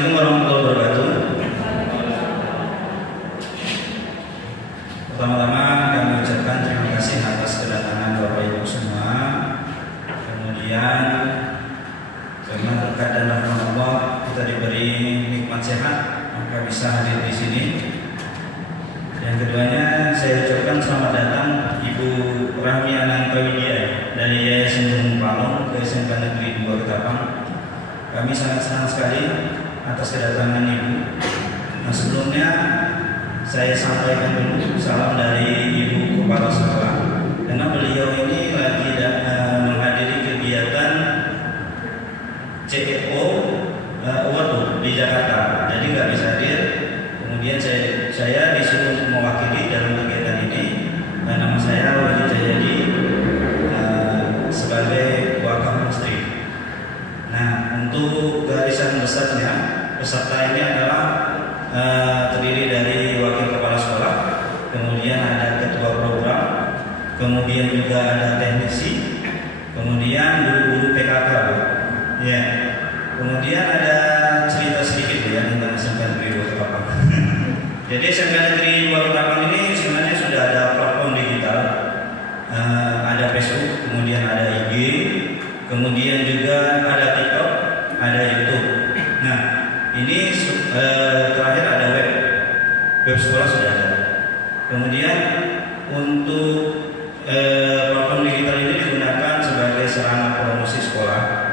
Assalamualaikum warahmatullahi wabarakatuh. Pertama-tama kami ucapkan terima kasih atas kedatangan Bapak Ibu semua. Kemudian karena berkat dan rahmat Allah kita diberi nikmat sehat, maka bisa hadir di sini. Yang keduanya saya ucapkan selamat datang Ibu Rahmi Ananta Widya dari Yayasan Gunung Palung ke SMK Negeri 2 Ketapang. Kami sangat senang sekali atas kedatangan Ibu. Nah, sebelumnya saya sampaikan dulu salam dari Ibu Kepala Sekolah, karena beliau ini lagi menghadiri kegiatan CEO Award di Jakarta, jadi nggak bisa hadir. Kemudian saya disuruh untuk mewakili dalam kegiatan ini. Nama saya Wahyu Jayadi sebagai wakil menteri. Nah, untuk garisan besarnya peserta ini adalah terdiri dari wakil kepala sekolah, kemudian ada ketua program, kemudian juga ada teknisi, kemudian guru-guru PKK, Bu. Ya. Kemudian ada cerita sedikit ya tentang SMK Negeri 2 Ketapang. Jadi SMK Negeri 2 Ketapang ini sebenarnya sudah ada platform digital, ada Facebook, kemudian ada IG, kemudian juga ada TikTok, ada YouTube. Nah, ini terakhir ada web sekolah sudah ada. Kemudian untuk platform digital ini digunakan sebagai sarana promosi sekolah.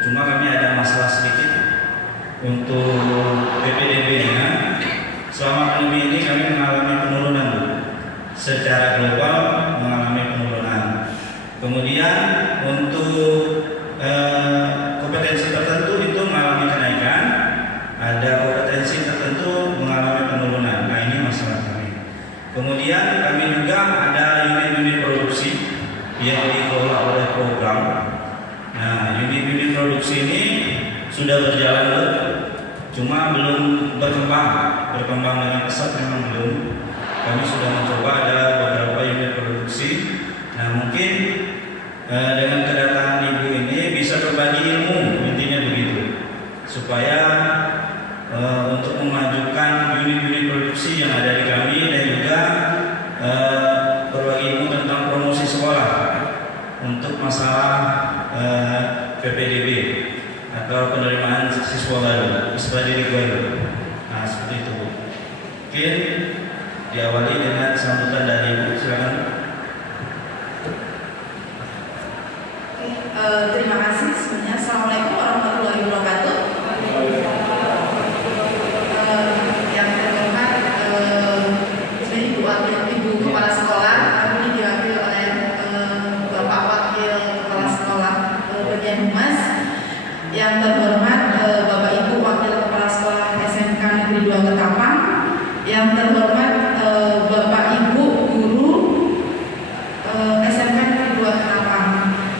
Cuma kami ada masalah sedikit untuk PPDB-nya. Selama pandemi ini kami mengalami penurunan, Bu. Secara global mengalami penurunan. Kemudian untuk kompetensi tertentu itu mengalami kenaikan, ada kompetensi tertentu mengalami penurunan. Nah, ini masalah kami. Kemudian kami juga ada unit-unit produksi yang dikelola oleh program. Nah, unit-unit produksi ini sudah berjalan, cuma belum berkembang dengan pesat, memang belum. Kami sudah mencoba ada beberapa unit produksi. Nah, mungkin dengan kedatangan Ibu ini bisa berbagi ilmu, intinya begitu, supaya untuk memajukan unit-unit produksi yang ada di kami, dan juga berbagi ilmu tentang promosi sekolah untuk masalah PPDB atau penerimaan siswa baru, siswa didik baru. Nah, seperti itu, Bu. Mungkin diawali dengan sambutan dari Ibu, silakan. Terima kasih semuanya. Assalamualaikum warahmatullahi wabarakatuh. Yang terhormat Ibu Kepala Sekolah, kami diwakili oleh Bapak Wakil Kepala Sekolah bagian Humas. Yang terhormat Bapak Ibu Wakil Kepala Sekolah SMK Negeri 2 Ketapang. Yang terhormat Bapak Ibu Guru SMK Negeri 2 Ketapang.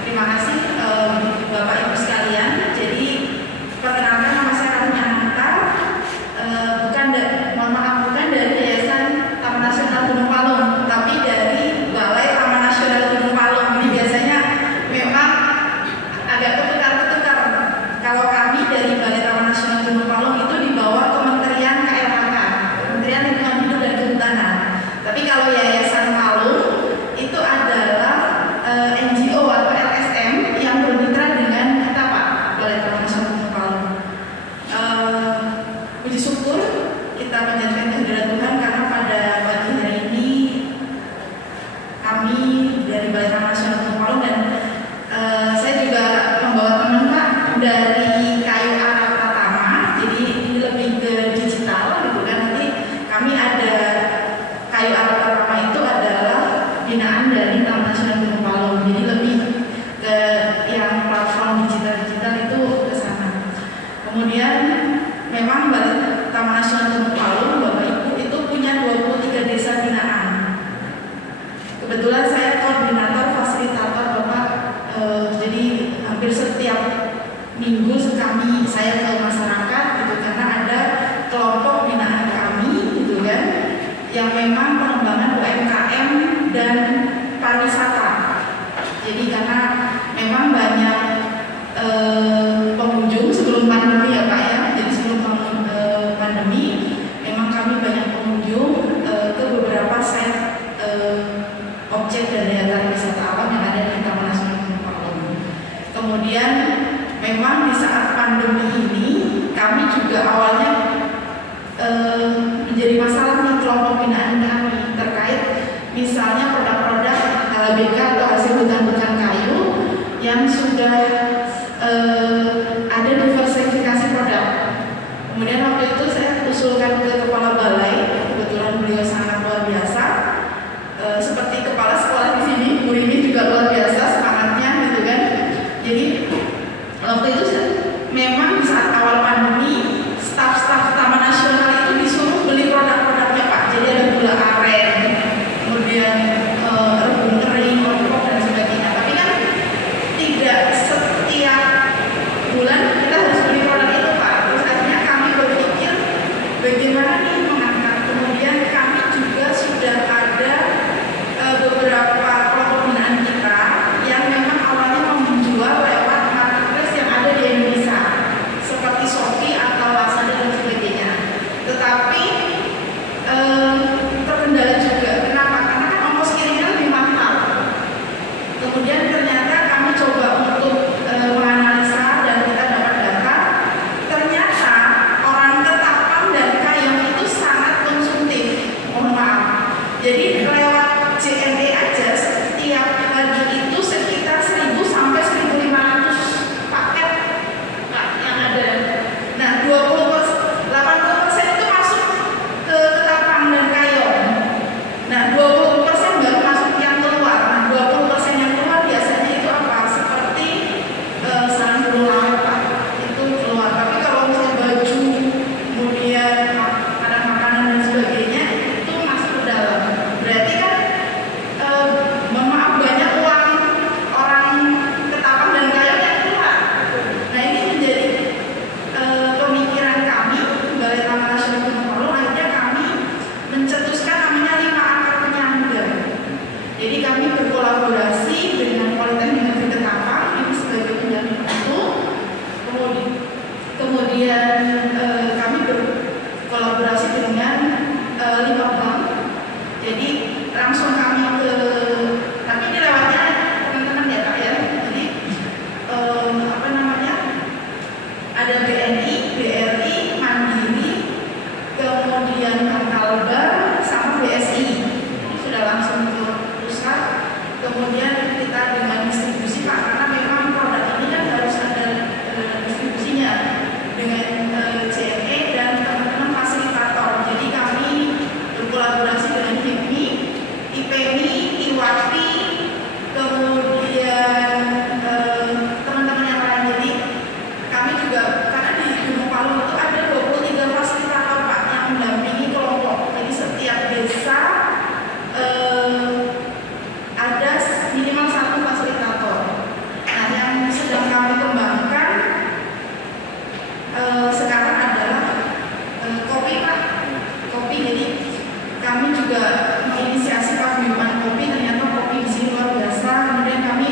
Terima kasih Bapak Ibu sekalian. Jadi perkenalkan, nama saya Rahmi Ananta, bukan dari Yayasan Taman Nasional Gunung Palung, tapi dari Balai Taman Nasional Gunung Palung. Ini biasanya memang agak ketukar-ketukar. Kalau kami dari Balai Taman Nasional Gunung Palung itu di bawah Kementerian KLHK, Kementerian Lingkungan Hidup dan Kehutanan. Tapi kalau Yayasan Palung itu adalah NGO atau LSM yang bermitra dengan kita, Pak, Balai Taman Nasional Gunung Palung. Puji syukur kita menjadikan kehadiran Tuhan, karena pada pagi hari ini kami dari Balai Taman Nasional Gunung Palung, dan saya juga membawa teman, Pak, dari kayu arak pertama. Jadi ini lebih ke digital gitu kan. Nanti kami ada kayu arak pertama itu adalah binaan dari Taman Nasional Gunung Palung. Jadi lebih ke yang platform digital itu ke sana. Kemudian memang Balai Taman Nasional Gunung Palung, Bapak Ibu, itu punya 23 desa binaan. Kebetulan saya koordinator fasilitator, Bapak. Jadi hampir setiap minggu saya ke masyarakat gitu, karena ada kelompok binaan kami gitu kan, yang memang pengembangan UMKM dan pariwisata. Jadi karena memang banyak pengunjung sebelum pandemi ya, Pak ya, jadi Kemudian memang di saat pandemi ini kami juga awalnya menjadi masalah nih kelompok binaan kami terkait misalnya produk-produk HLBK atau hasil hutan kayu yang sudah ada diversifikasi produk. Kemudian waktu itu saya usulkan ke kepala balai, kebetulan beliau sangat luar biasa. Seperti kepala sekolah di sini, Bu Rini juga luar biasa semangatnya gitu kan. Jadi waktu itu memang di saat awal pandemi, staf-staf Taman Nasional itu disuruh beli produk-produknya Pak. Jadi ada gula aren, kemudian rebung kering, orkok dan sebagainya. Tapi kan tidak setiap bulan kita harus beli produk itu Pak. Terus akhirnya kami berpikir bagaimana nih mengangkat. Kemudian kami juga sudah ada beberapa kelompok binaan kita yang memang awalnya menjual lewat marketplace yang ada di Indonesia seperti Shopee atau Lazada dan sebagainya. Tetapi terkendala juga. Kenapa? Karena kan ongkos kirimnya lebih mahal. Kemudian ternyata kami coba untuk menganalisa dan kita dapat data. Ternyata orang Ketapang dan Kayong itu sangat konsumtif. Mohon maaf. Jadi lewat JNE aja setiap hari itu sekitar 1.000 sampai 1.500 paket yang ada. Nah, 80% itu masuk ke Ketapang dan Kayong. Nah, 20% baru masuk yang keluar. Nah, 20% yang keluar biasanya itu apa? Seperti sarang burung laut Pak. Itu keluar. Tapi kalau misalnya baju, kemudian makanan dan sebagainya itu masuk ke dalam. Berarti kan maaf banyak uang orang Ketapang dan Kayong yang keluar. Nah ini menjadi pemikiran kami Balai Taman Nasional Gunung Palung. Akhirnya kami mencetuskan namanya 5 akar penyangga. Jadi kami berkolaborasi dengan Politeknik Negeri Ketapang ini sebagai pendamping itu. Kemudian kami berkolaborasi dengan 5 bank. Jadi langsung kami tapi ini lewatnya teman-teman ya Pak ya. Jadi ada BNI, BRI, Mandiri, kemudian Bank Kalbar sama BSI. Ini sudah langsung ke pusat. Kemudian kita dengan distribusi Pak, karena memang produk ini kan harus ada distribusinya dengan JNE dan teman-teman fasilitator. Jadi kami berkolaborasi dengan HIPMI, IPMI, IWAPI, kemudian teman-teman yang lain. Jadi kami juga, karena di Gunung Palung itu ada 23 fasilitator Pak yang mendampingi kelompok. Jadi setiap desa ada minimal 1 fasilitator. Nah yang sedang kami kembangkan sekarang adalah kopi Pak. Kopi, jadi kami juga menginisiasi paguyuban kopi. Ternyata kopi di sini luar biasa. Kemudian kami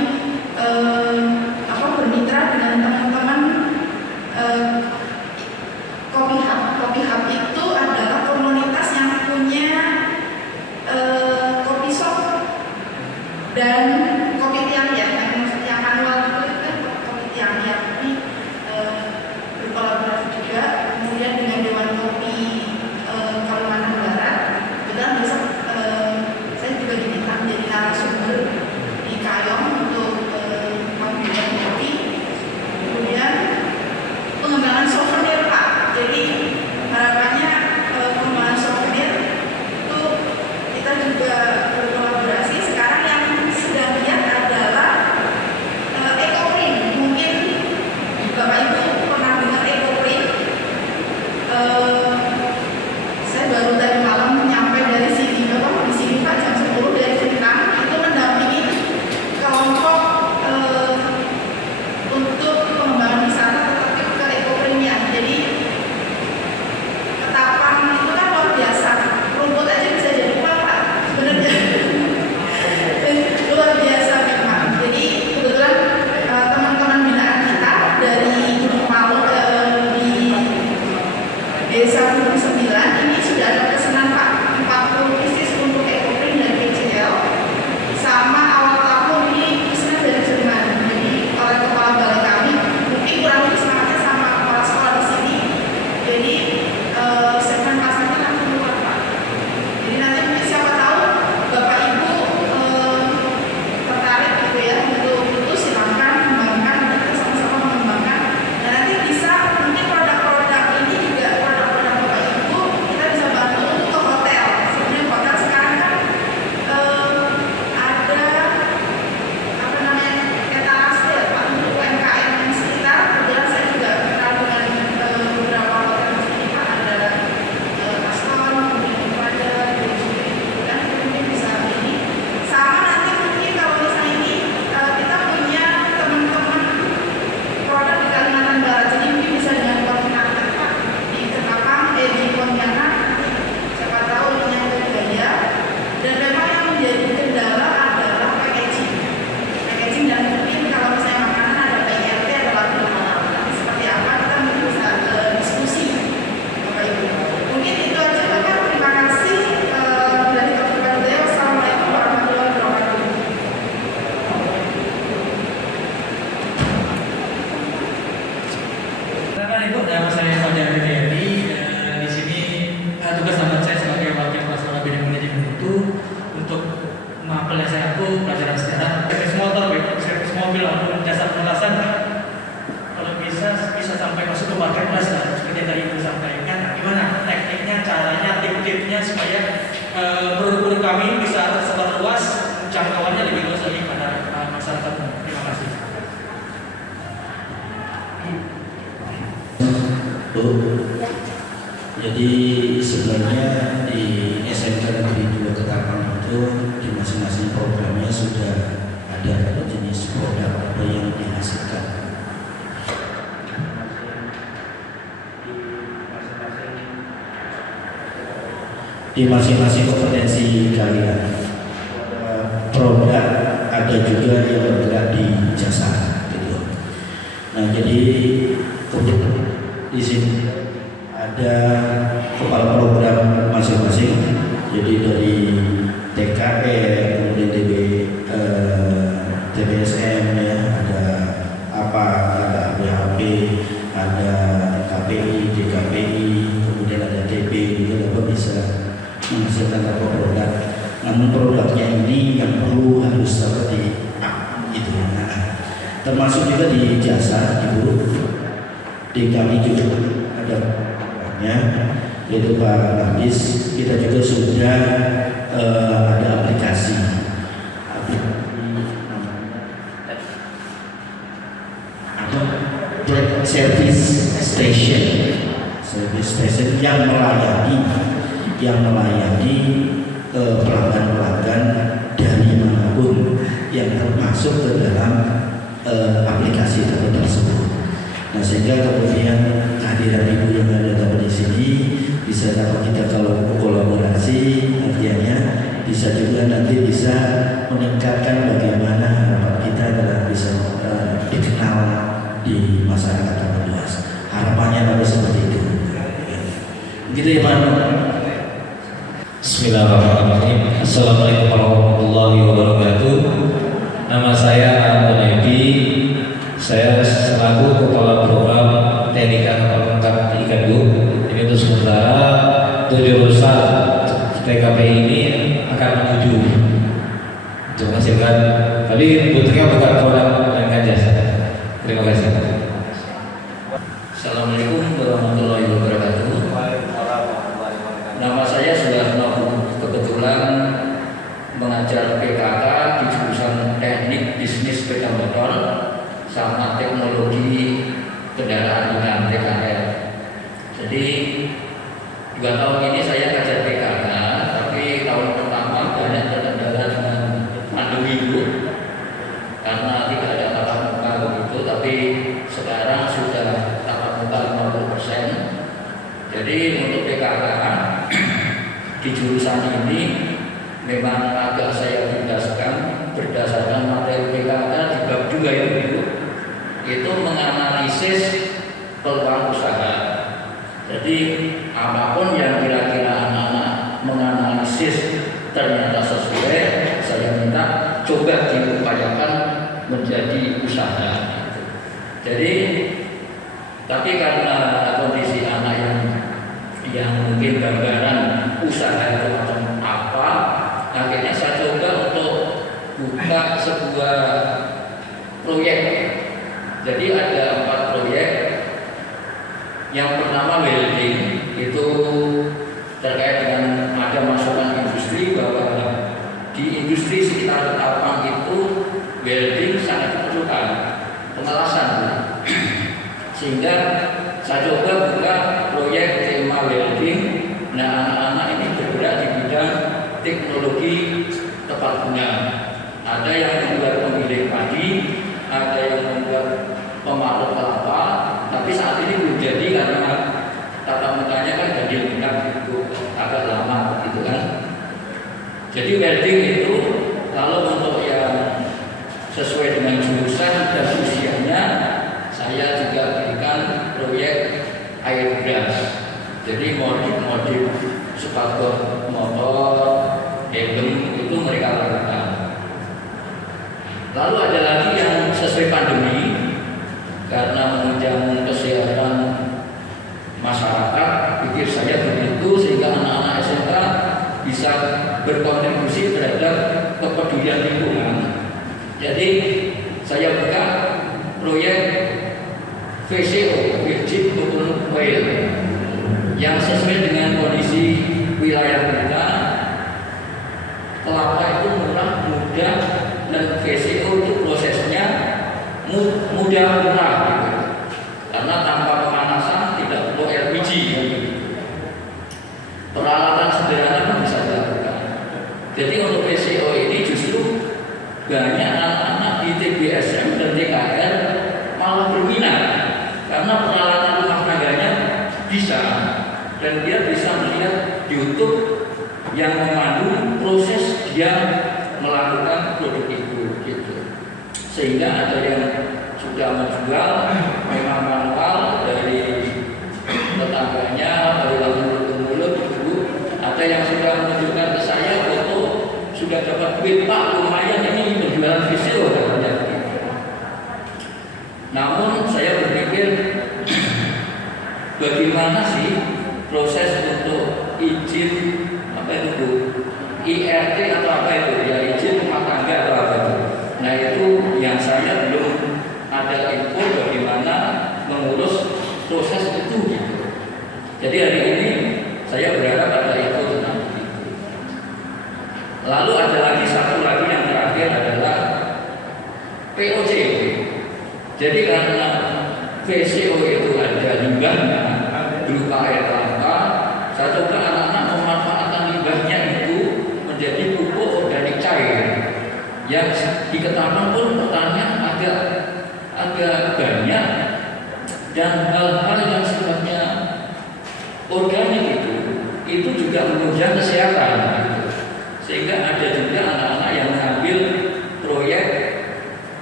bermitra dengan teman-teman Kopi Hub. Kopi Hub itu adalah komunitas yang punya kopi shop dan kopi tiang ya, yang manual itu kan kopi tiang ya. Ini berkolaborasi juga. Kemudian dengan Dewan Kopi Kalimantan Barat. Kemudian besok saya juga diminta menjadi narasumber di Kayong untuk pembimbingan kopi. Kemudian pengembangan souvenir Pak. Jadi harapannya pengembangan souvenir itu kita juga berkolaborasi. Sekarang yang sedang lihat adalah pelajaran sejarah, servis motor, baik servis mobil maupun jasa pengelasan. Kalau bisa sampai masuk ke marketplace lah, seperti yang tadi Ibu sampaikan. Nah, gimana tekniknya, caranya, tip-tipnya supaya produk-produk kami bisa tersebar luas, jangkauannya lebih luas lagi pada masyarakat. Terima kasih. Jadi sebenarnya di SMK Negeri 2 Ketapang itu di masing-masing programnya sudah ada jenis produk apa yang dihasilkan. Di masing-masing kompetensi kalian produk ada juga yang bergerak di jasa gitu. Nah jadi untuk di sini ada kepala program masing-masing, jadi dari TKR, kemudian TBSM ya, ada apa, ada ABHP, ada KPI, DKPI, kemudian ada TB, juga dapat bisa menghasilkan produk. Namun produknya ini yang perlu harus seperti itu. Nah, termasuk juga di jasa, Ibu, di kami juga ada yaitu Pak Nabis, kita juga sudah ada aplikasi service station yang melayani pelanggan-pelanggan dari manapun yang termasuk ke dalam aplikasi tersebut. Nah sehingga kemudian kehadiran Ibu yang ada di sini bisa dapat kita kalau kolaborasi, artinya bisa juga nanti bisa meningkatkan bagaimana harapan kita adalah bisa dikenal di masyarakat yang luas. Harapannya adalah seperti itu. Begitu ya Pak. Bismillahirrahmanirrahim. Assalamualaikum warahmatullahi wabarakatuh. Nama saya Antonepi. Saya selaku Kepala Program Teknik Kapal Lengkap Ikan Bu. Ini untuk sementara jurusan TKP ini akan menuju untuk menghasilkan, tapi bentuknya bukan produk dan jasa. Terima kasih. Assalamualaikum warahmatullahi wabarakatuh. Nama saya Sudarno. Kebetulan mengajar PKK di jurusan Teknik Bisnis Sepeda Motor sama Teknologi Kendaraan Ringan TKR. Jadi 2 tahun ini saya ngajar PKK, tapi tahun pertama banyak terkendala dengan pandemi itu karena tidak ada tatap muka begitu, tapi sekarang sudah tatap muka 50%. Jadi untuk PKK di jurusan ini memang agak saya berdasarkan materi PKK di bab 2 itu menganalisis peluang usaha. Jadi apapun yang kira-kira anak-anak menganalisis ternyata sesuai, saya minta coba diupayakan menjadi usaha. Jadi tapi karena kondisi anak yang mungkin gambaran usaha itu macam apa, akhirnya saya coba untuk buka sebuah proyek. Jadi ada 4 proyek. Yang pertama welding, itu terkait dengan ada masukan industri bahwa di industri sekitar Ketapang itu welding sangat diperlukan, pengelasan. Sehingga saya coba buka proyek tema welding. Nah anak-anak ini bergerak di bidang teknologi tepat guna. Ada yang membuat pemilih padi, ada yang membuat pemarut kelapa, tapi saat ini belum jadi karena tatap mukanya kan jadi lengkap itu agak lama gitu kan. Jadi welding itu kalau untuk yang sesuai dengan jurusan dan usianya, saya juga berikan proyek air gas. Jadi modif sepatu motor, helm itu mereka lakukan. Lalu ada lagi yang sesuai pandemi, karena menunjang kesehatan masyarakat, pikir saya begitu sehingga anak-anak SMK bisa berkontribusi terhadap kepedulian lingkungan. Jadi saya buka proyek VCO, Virgin Coconut Oil, yang sesuai dengan kondisi wilayah kita. Kelapa itu murah, mudah, dan VCO itu prosesnya mudah, murah gitu. Karena tanpa pemanasan tidak perlu LPG gitu. Peralatan sederhana pun bisa dilakukan. Jadi untuk VCO ini justru banyak anak-anak di TBSM dan TKR malah berminat karena peralatan rumah tangganya bisa, dan dia bisa melihat di YouTube yang memandu proses dia melakukan produk itu gitu. Sehingga ada yang sudah menjual memang manual dari tetangganya, dari mulut ke mulut gitu. Ada yang sudah menunjukkan ke saya foto sudah dapat duit, Pak, lumayan ini berjualan VCO katanya gitu. Namun saya berpikir bagaimana sih proses untuk izin apa itu Bu? IRT atau apa itu? Ya izin rumah tangga atau apa itu? Nah itu yang saya belum ada info bagaimana mengurus proses itu gitu. Jadi hari ini saya berharap ada info tentang itu. Lalu ada lagi satu lagi yang terakhir adalah POC. Jadi karena VCO itu ada limbahnya berupa air kelapa, saya coba anak-anak memanfaatkan limbahnya itu menjadi pupuk organik cair. Yang di Ketapang pun pertanian agak banyak, dan hal-hal yang sifatnya organik itu juga menunjang kesehatan gitu. Sehingga ada juga anak-anak yang mengambil proyek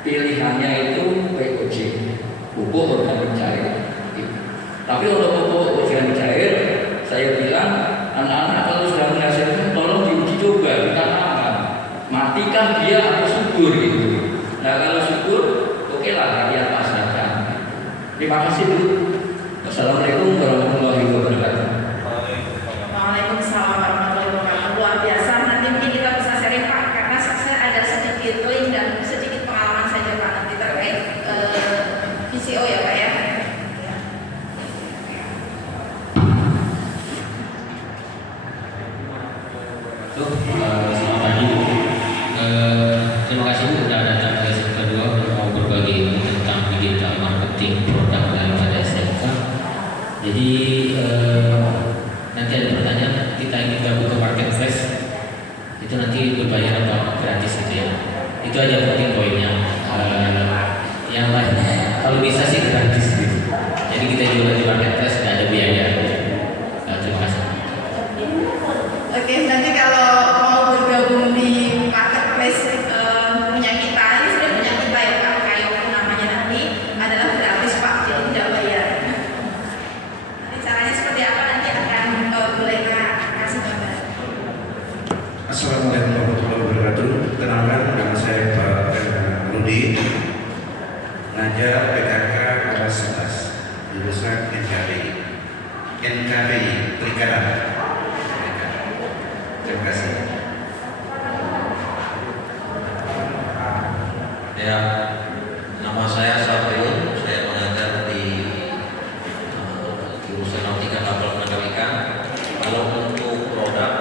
pilihannya itu POJ, pupuk organik cair gitu. Tapi untuk pupuk organik cair saya bilang anak-anak kalau sudah menghasilkan tolong diuji coba, kita aman, matikan dia atau subur gitu. Nah kalau subur oke lah dia pasrahkan. Terima kasih Bu. Assalamualaikum warahmatullahi wabarakatuh. Waalaikumsalam warahmatullahi wabarakatuh. Luar biasa. Nanti mungkin kita bisa sharing Pak, karena saya ada sedikit link dan sedikit pengalaman saja Pak nanti terkait VCO ya Pak ya. Selamat pagi. Terima kasih Bu sudah datang ke sesi kedua untuk mau berbagi ilmu tentang digital marketing produk daripada SMK. Jadi nanti ada pertanyaan, kita ingin gabung ke marketplace itu nanti berbayar atau gratis gitu ya. Itu aja penting poinnya. Yang lain kalau bisa sih gratis gitu. Jadi kita jual di marketplace nggak ada biaya. Terima kasih. Oke, nanti kalau mau bergabung di marketplace punya kita, ini sudah punya kita ya Kak, kayak namanya nanti adalah gratis Pak, jadi tidak bayar. Nanti caranya seperti apa nanti akan boleh Kak kasih gambar. Assalamualaikum warahmatullahi wabarakatuh. Kenalkan, nama saya Pak Rudi, ngajar PKK kelas 11 jurusan NKBI Perikanan. Terima kasih. Ya, nama saya Sabriun, saya mengajar di jurusan Nautika Kapal Penangkap Ikan. Kalau untuk produk,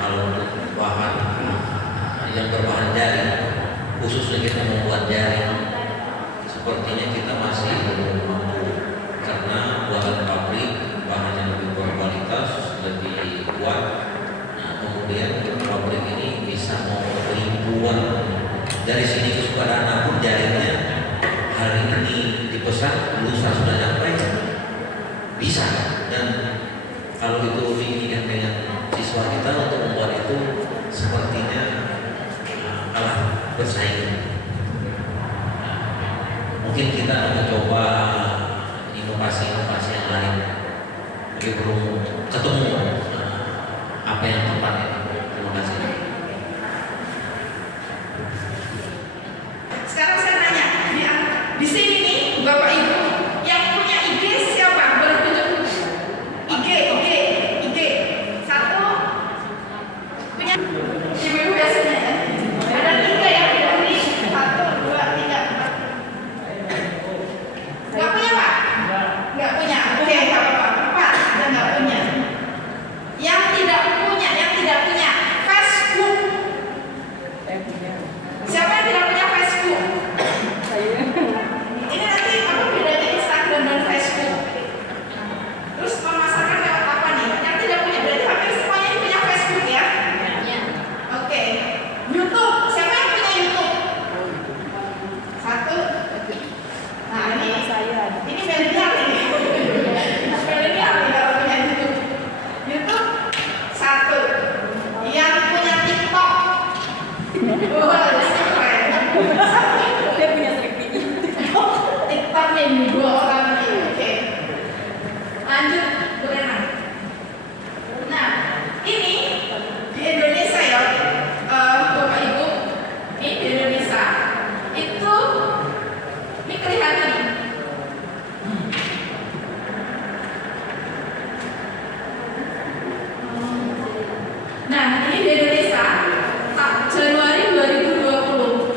kalau untuk bahan yang berbahan jaring, khususnya kita membuat jaring, sepertinya kita masih belum mampu karena bahan pabrik, bahan yang lebih berkualitas, lebih kuat. Nah, kemudian pabrik ini bisa mau ribuan dari sini ke Sukadana pun jaringnya hari ini dipesan, lusa sudah sampai, bisa. Dan kalau itu diinginkan dengan siswa kita untuk membuat itu, sepertinya kalah bersaing. Mungkin kita akan mencoba inovasi-inovasi yang lain, tapi belum ketemu apa yang tepat ini. Terima kasih. Sekarang saya tanya, di sini nih Bapak Ibu yang punya IG siapa? Boleh tunjuk? IG. Satu punya. Terima Wah, keren. Dia punya strategi. TikTok nih, 2 orang nih. Oke. Lanjut, Bu Rena. Nah, ini di Indonesia ya, Bapak Ibu, ini di Indonesia itu ini kelihatan nih. Nah, ini di Indonesia Januari 2020.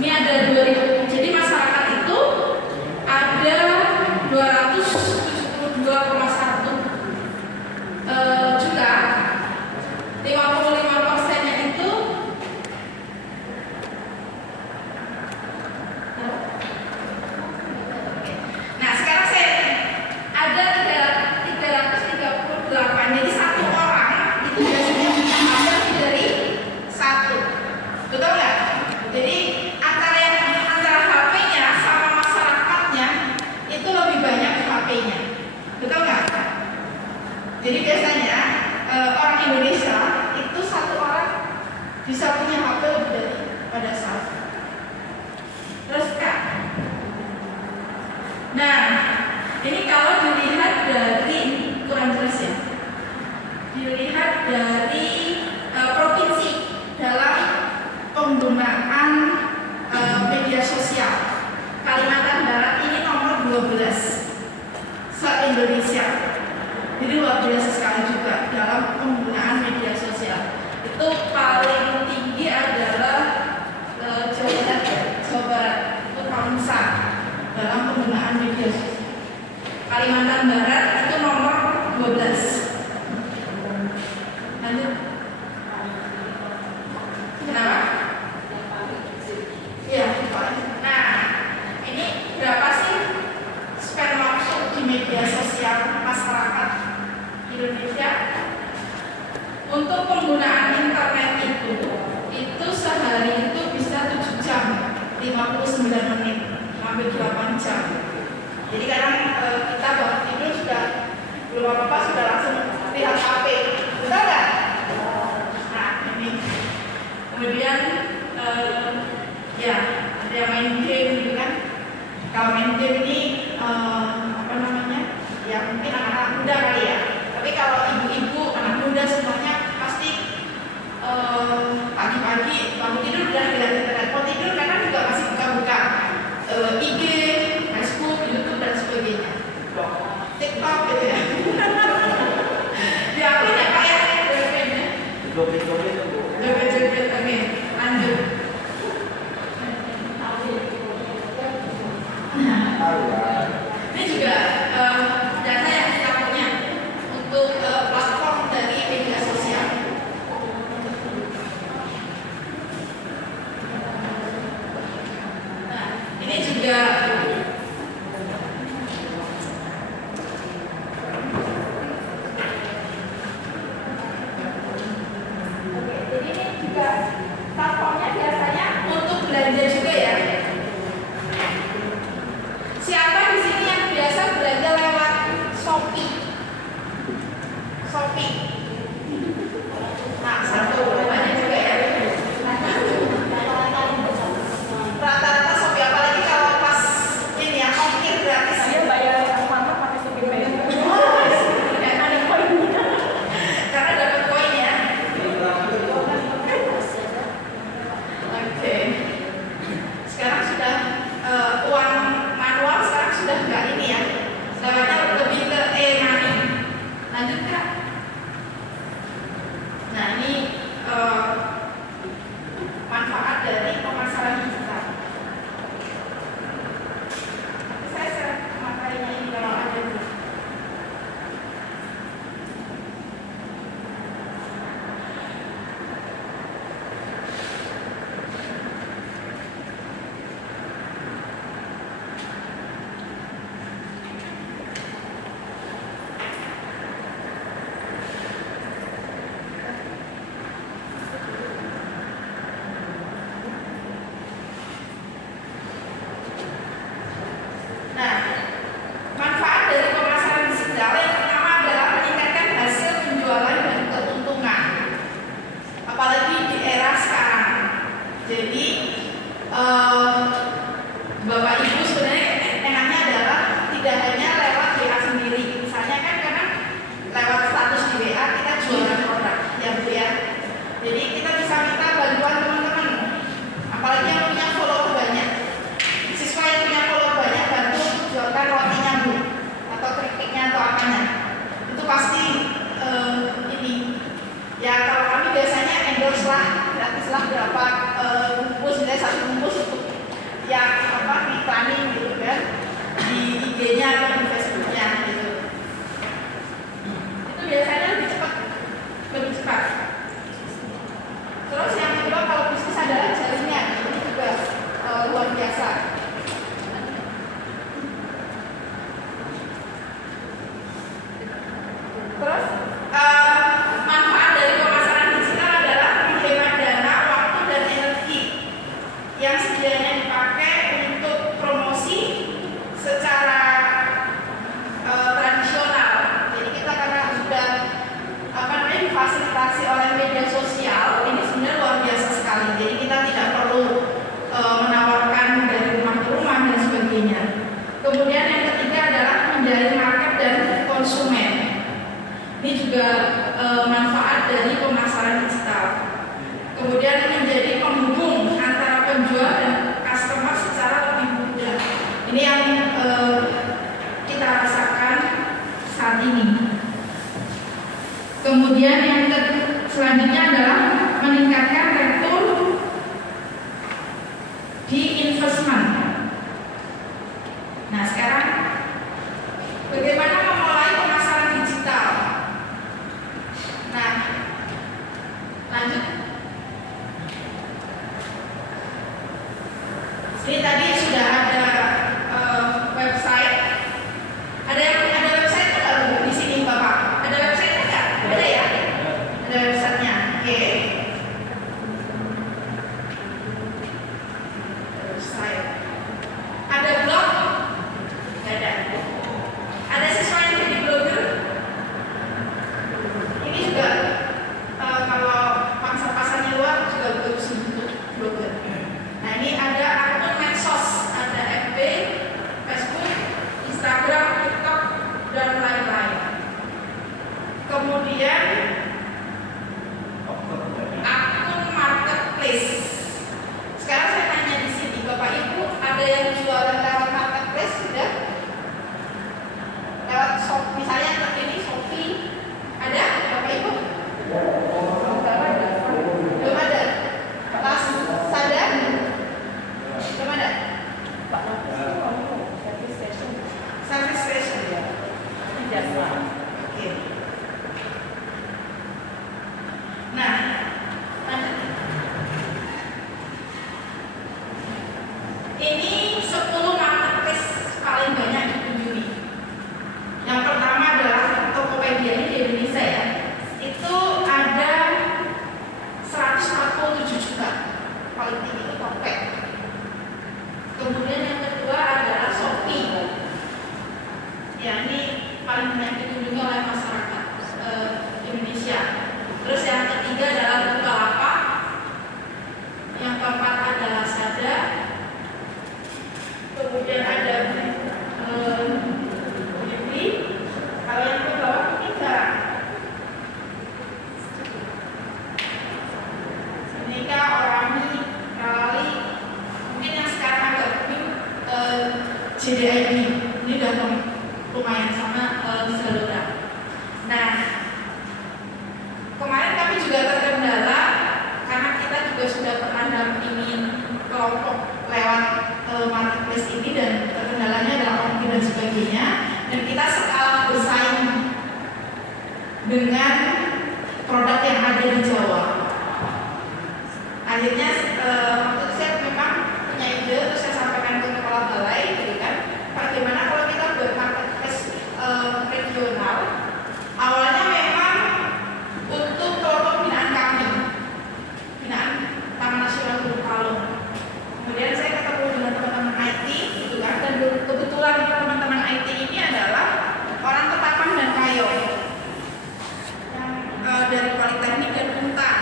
Ini ada 2000. Jadi masyarakat itu ada 272,1 juta. 55%-nya itu nah, sekarang saya ada 338. Jadi satu orang itu biasanya punya HP lebih dari satu. Betul nggak? Jadi antara HP-nya sama masyarakatnya itu lebih banyak HP-nya. Betul nggak? Jadi biasanya orang Indonesia itu satu orang bisa punya HP lebih dari pada satu. Terus Kak, nah ini kalau dilihat dari kurang jelas ya, dilihat dari provinsi dalam penggunaan media sosial, Kalimantan Barat ini nomor 12 se-Indonesia. Jadi luar biasa sekali juga dalam penggunaan media sosial. Itu paling tinggi adalah Jawa Barat, itu paling besar dalam penggunaan media sosial. Kalimantan Barat itu nomor 12. Lanjut. Kenapa? Iya, nah ini berapa sih spend waktu di media sosial masyarakat Indonesia? Untuk penggunaan internet itu sehari itu bisa 7 jam 59 menit sampai 8 jam. Jadi kadang kita bangun tidur sudah belum apa-apa sudah langsung lihat HP, betul nggak? Nah ini kemudian ya ada yang main game gitu kan. Kalau main game ini apa namanya? Ya mungkin anak-anak muda kali ya. Tapi kalau ibu-ibu, anak muda semuanya pasti pagi-pagi bangun tidur udah lihat internet. Mau tidur kadang juga masih buka-buka IG, Facebook, YouTube dan sebagainya. TikTok gitu ya. Diapain ya Pak ya? Joget-joget. Joget-joget, oke. Lanjut. Ini juga data yang kita punya untuk platform dari media sosial. Jadi Bapak Ibu sebenarnya enaknya adalah tidak hanya lewat WA sendiri. Misalnya kan karena lewat status di WA kita jualan produk, ya Bu ya. Jadi kita bisa minta bantuan teman-teman, apalagi yang punya follower banyak. Siswa yang punya follower banyak bantu jualkan rotinya Bu, atau keripiknya atau apanya. Itu pasti ini. Ya kalau kami biasanya endorse lah, gratis lah berapa bungkus, misalnya 1 bungkus untuk yang diklanin gitu kan di IG-nya atau di Facebook-nya gitu. Itu biasanya lebih cepat. Terus yang kedua kalau bisnis adalah jaringan, ini juga luar biasa. Terus manfaat dari pemasaran digital adalah menghemat dana, waktu dan energi yang sedianya dipakai untuk promosi secara tradisional. Jadi kita karena sudah difasilitasi oleh media sosial, ini sebenarnya luar biasa sekali. Jadi kita tidak perlu menawarkan dari rumah ke rumah dan sebagainya. Kemudian yang ketiga adalah menjalin market dan konsumen. Ini juga manfaat dari pemasaran digital. Kemudian menjadi penghubung antara penjual dan customer secara lebih mudah. Ini yang kita rasakan saat ini. Kemudian yang selanjutnya adalah meningkatkan return di investment. Nah sekarang bagaimana memulai pemasaran digital? Nah lanjut. Ini tadi sudah ada website. Ada website nggak Bu di sini Bapak? Ada website nggak? Ada ya? Ada websitenya. Oke. Website. Ada blog? Nggak ada. Ada siswa yang jadi blogger? Ini juga kalau pasar-pasarnya luar juga bagus untuk blogger. Nah ini ada akun medsos, ada FB, Facebook, Instagram, TikTok, dan lain-lain. Kemudian akun marketplace. Sekarang saya tanya di sini, Bapak Ibu, ada yang jualan lewat marketplace sudah? Lewat shop, misalnya ini Shopee, ada Bapak Ibu? Belum ada. Lazada? Belum ada. Service station. Oke. Nah, lanjut. Ini 10 marketplace paling banyak dikunjungi. Yang pertama adalah Tokopedia, ini di Indonesia ya. Itu ada 147 juta. Paling tinggi itu Tokped. Kemudian yang kedua adalah Shopee. Ya ini paling banyak dikunjungi oleh masyarakat Indonesia. Terus yang ketiga adalah Bukalapak. Yang keempat adalah Lazada. Kemudian ada Blibli. Kalau yang ke bawah ini jarang. Senika, Orami, Rally. Mungkin yang sekarang agak booming JDID. Ini udah lumayan sama Zalora. Nah, kemarin kami juga terkendala karena kita juga sudah pernah dampingin kelompok lewat marketplace ini dan terkendalanya adalah ongkir dan sebagainya. Dan kita skala bersaing dengan produk yang ada di Jawa. Akhirnya waktu saya memang punya ide, terus saya sampaikan ke kepala balai, gitu kan. Bagaimana kalau kita buat marketplace regional? Awalnya memang untuk kelompok binaan kami, binaan Taman Nasional Gunung Palung. Kemudian saya ketemu dengan teman-teman IT, gitu kan. Dan kebetulan teman-teman IT ini adalah orang Ketapang dan Kayo, yang dari Politeknik dan Unta.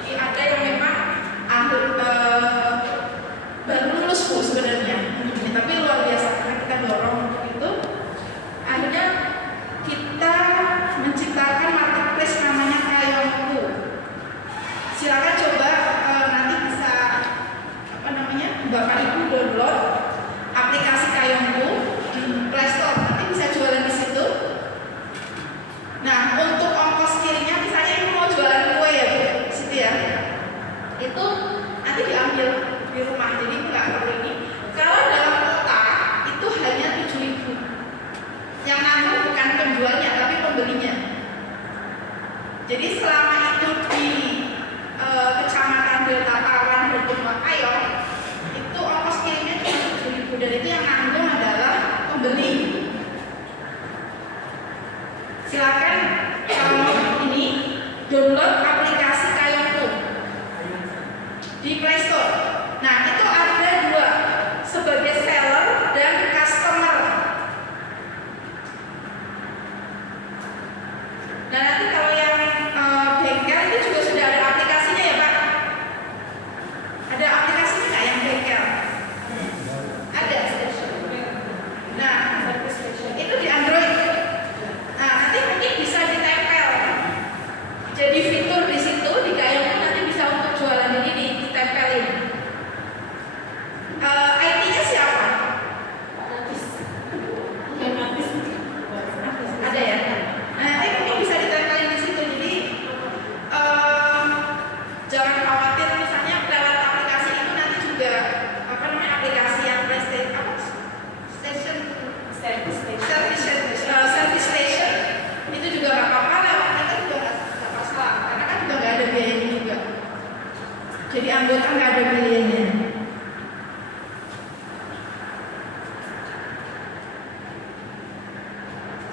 Jadi ada yang memang Jadi selama itu di Kecamatan Delta Tawan Bendungan Ayo itu ongkos kirimnya cuma 7.000 dan itu yang nanggung adalah pembeli. Silakan kalau ini download aplikasi Kayonku di Play Store. Nah itu ada dua, sebagai seller dan customer. Nah nanti kalau yang bengkel itu juga sudah ada aplikasinya ya Pak? Ada aplikasinya nggak yang bengkel? Ada. Nah itu di Android. Nah nanti mungkin bisa ditempel. Jadi fitur di situ di Kayonku nanti bisa untuk jualan ini ditempelin. IT-nya siapa? Ada ya? Nah, nanti mungkin bisa ditempelin di situ. Jadi jangan khawatir misalnya lewat aplikasi itu nanti juga aplikasi yang PlayStation service station itu juga nggak apa-apa, lewat kita juga nggak masalah karena kan juga nggak ada biayanya juga. Jadi anggota nggak ada biayanya.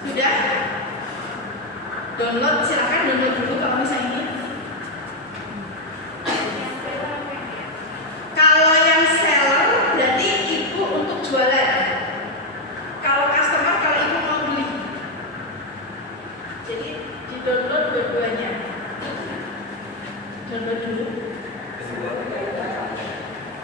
Sudah? Download, silakan download dulu kalau misalnya ini. Kalau yang seller berarti ibu untuk jualan. Kalau customer kalau ibu mau beli. Jadi di download dua-duanya. Download dulu.